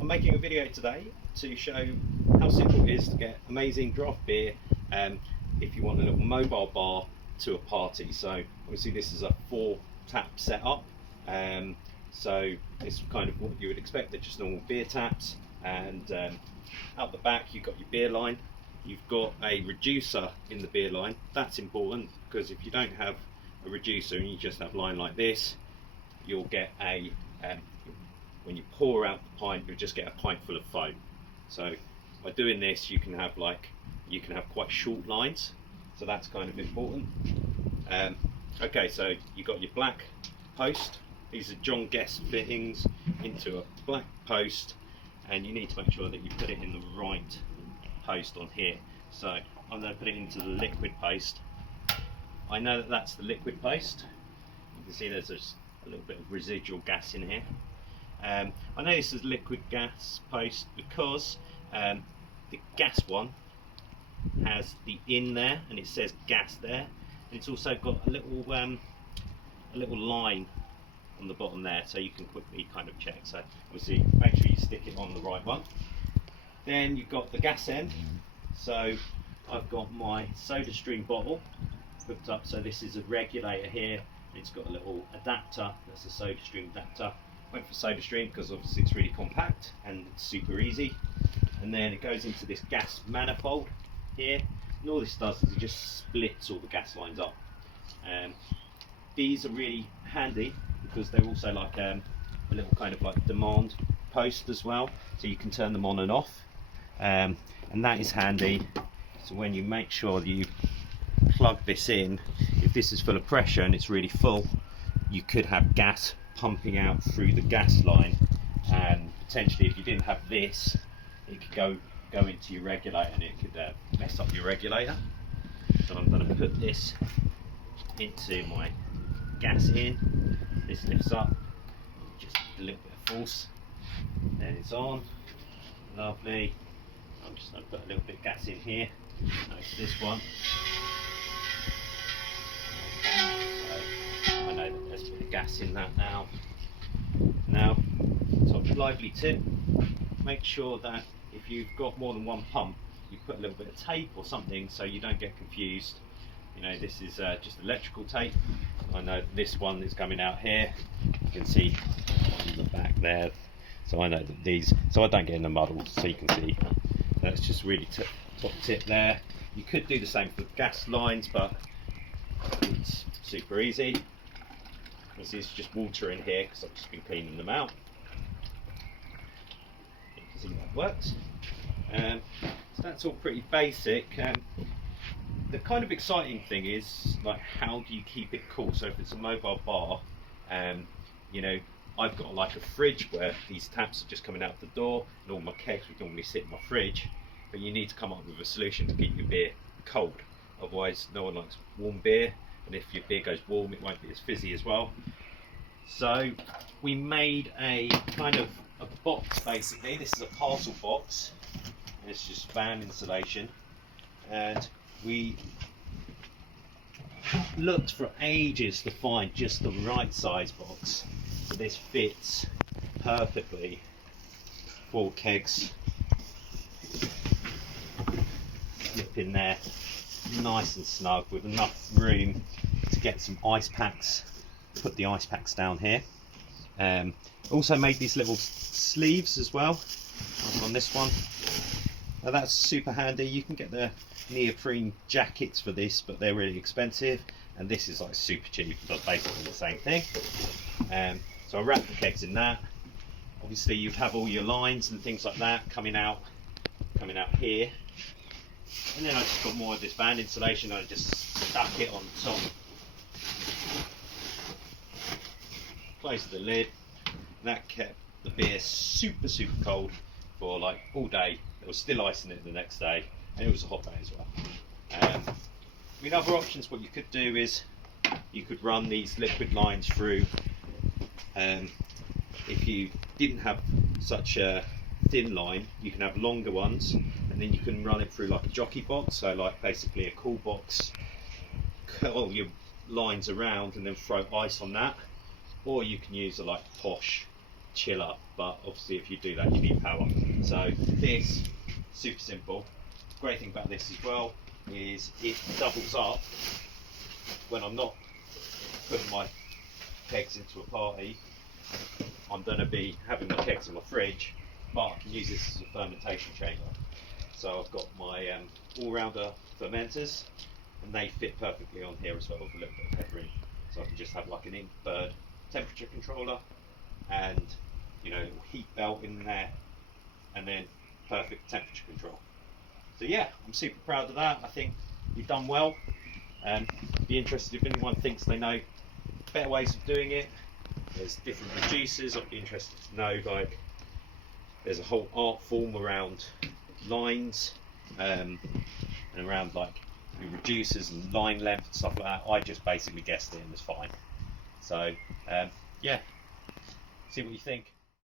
I'm making a video today to show how simple it is to get amazing draft beer if you want a little mobile bar to a party. So obviously this is a 4-tap setup, so it's kind of what you would expect. They're just normal beer taps, and out the back you've got your beer line. You've got a reducer in the beer line. That's important, because if you don't have a reducer and you just have line like this, you'll get a when you pour out the pint, you'll just get a pint full of foam. So by doing this, you can have quite short lines, so that's kind of important. Okay, so you've got your black post. These are John Guest fittings into a black post, and you need to make sure that you put it in the right post on here. So I'm going to put it into the liquid post. I know that that's the liquid post. You can see there's just a little bit of residual gas in here. I know this is liquid gas post because the gas one has the in there and it says gas there, and it's also got a little line on the bottom there, so you can quickly kind of check. So obviously make sure you stick it on the right one. Then you've got the gas end. So I've got my SodaStream bottle hooked up, so this is a regulator here. It's got a little adapter, that's a SodaStream adapter. Went for SodaStream because obviously it's really compact and it's super easy. And then it goes into this gas manifold here, and all this does is it just splits all the gas lines up. These are really handy because they're also like a little kind of like demand post as well, so you can turn them on and off, and that is handy. So when you make sure that you plug this in, if this is full of pressure and it's really full, you could have gas pumping out through the gas line, and potentially if you didn't have this, it could go into your regulator and it could mess up your regulator. So I'm going to put this into my gas in. This lifts up, just a little bit of force, then it's on. Lovely. I'm just going to put a little bit of gas in here. Notice this one. So I know that there's a bit of gas in that now. Now, top lively tip, make sure that if you've got more than one pump, you put a little bit of tape or something so you don't get confused. You know, this is just electrical tape. I know this one is coming out here. You can see on the back there. So I know that these, so I don't get in the muddle, so you can see. That's just really top tip there. You could do the same for gas lines, but it's super easy. This is just water in here because I've just been cleaning them out. You can see that works. So that's all pretty basic. The kind of exciting thing is, like, how do you keep it cool? So if it's a mobile bar, you know, I've got like a fridge where these taps are just coming out the door, and all my kegs would normally sit in my fridge, but you need to come up with a solution to keep your beer cold. Otherwise, no one likes warm beer, and if your beer goes warm, it won't be as fizzy as well. So we made a kind of a box, basically. This is a parcel box. It's just fan insulation, and we looked for ages to find just the right size box. So this fits perfectly 4 kegs. Slip in there, nice and snug, with enough room to get some ice packs. Put the ice packs down here. Also made these little sleeves as well on this one. Now that's super handy. You can get the neoprene jackets for this, but they're really expensive, and this is like super cheap, but basically the same thing. So I wrap the kegs in that. Obviously you'd have all your lines and things like that coming out here, and then I just got more of this band insulation. I just stuck it on top. Closed the lid, and that kept the beer super cold for like all day. There was still ice in it the next day, and it was a hot day as well. I mean, other options, what you could do is you could run these liquid lines through. If you didn't have such a thin line, you can have longer ones, and then you can run it through like a jockey box, so like basically a cool box, curl your lines around and then throw ice on that. Or you can use a like posh chiller, but obviously if you do that you need power. So this, super simple. Great thing about this as well is it doubles up when I'm not putting my kegs into a party. I'm going to be having my kegs in my fridge, but I can use this as a fermentation chamber. So I've got my all-rounder fermenters, and they fit perfectly on here as well with a little bit of headroom. So I can just have like an in-bird temperature controller, and you know, heat belt in there, and then perfect temperature control. So yeah, I'm super proud of that. I think you've done well. Be interested if anyone thinks they know better ways of doing it. There's different reducers. I'd be interested to know, like, there's a whole art form around lines and around like reducers and line length and stuff like that. I just basically guessed it and was fine. So yeah, see what you think.